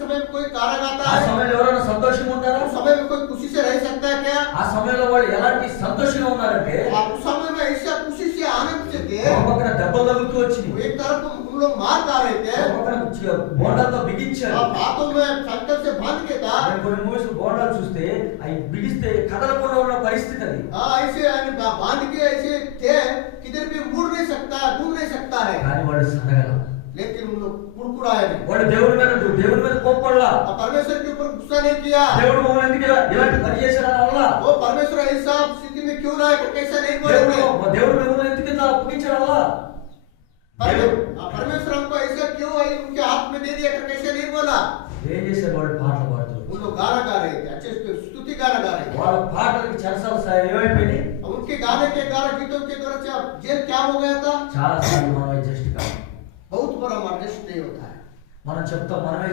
समय में कोई गाना गाता ఆ है? సమయంలో ఎవరైనా సంతోషంగా ఉంటారా? उस समय में कोई खुशी से रह सकता है क्या? ఆ సమయంలో వాళ్ళు ఎలాంటి సంతోషంగా ఉన్నారంటే आप उस समय में ऐसा खुशी से आनंद से थे। ఒక పక్కన దెబ్బలు తగులుతూ వచ్చినాయి, एक तरफ उन लोग मार खा रहे थे, ఒక పక్కన బోండాలతో బిగించారు. और हाथों में संकल से बांध के था। నేను కొన్ని మూవీస్ బోండాలు చూస్తే అవి బిగిస్తే కదలకుండా ఉన్న పరిస్థితి అది. ऐसे यानी बांध के ऐसे थे, किधर भी मुड़ नहीं सकता, घूम नहीं सकता है, కానీ వాళ్ళు సనగల. लेकिन उन लोग कुड़कुड़ाए नहीं। వాళ్ళు దేవుని మీద కోప్పడలా. और परमेश्वर के ऊपर गुस्सा नहीं किया। దేవుడు మమ్మల్ని ఎందుకు ఇలాంటి పని చేశాడు వల్ల वो परमेश्वर ऐसा स्थिति में क्यों रहा है, कैसा नहीं बोले। దేవుడు మిమ్మల్ని ఎందుకు ఇంత అప్పగించాడు వల్ల परमेश्वर हमको ऐसा क्यों है उनके हाथ में दे दिया, कैसे नहीं बोला। ఏం చేశారు? వాళ్ళు పాటలు పాడుతారు. उन लोग गाना गा रहे थे, अच्छे स्तुति गाना गा रहे थे। వాళ్ళ పాటలకి చెరసాల ఏమైపోయింది? उनके गाने के कारण, गीतों के द्वारा जेल क्या हो गया था? చాలా సార్లు మనం అడ్జస్ట్ కాదు. बहुत बड़ा एडजस्ट नहीं होता है। మనం చెప్తాం, మనమే